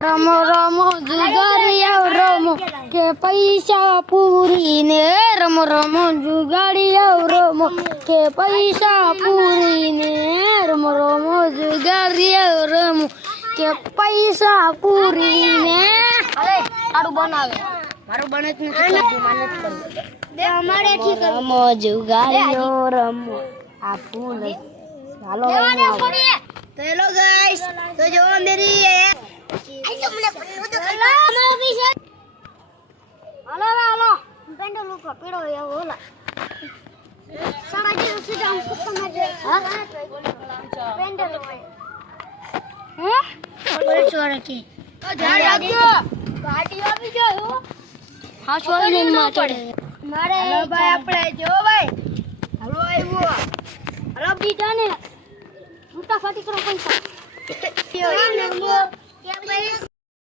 રમો રમો જુગારિયા રમો કે પૈસા પૂરીને રમો રમો જુગારિયા રમો કે પૈસા પૂરીને રમો રમો જુગારિયા રમો કે પૈસા પૂરીને અરે સારું બનાવે મારું બને જ નથી માને દે અમારે ઠીક રમો જુગારિયો રમો આ ફૂલ હાલો તો હેલો ગાઈસ તો જો મેરી હાલો પેન્ડો લોકો પીડો એવો ઓલા સાડા જે સીધા કુત્તા માટે હા પેન્ડો હે ઓલે છોરે કે તો ધ્યાન રાખજો ગાડી આવી જાય હા છોરી ને મારે મારે ભાઈ આપણે જો ભાઈ હાલો આવ્યો હાલો બીજા ને ફટાફટ કરો પૈસા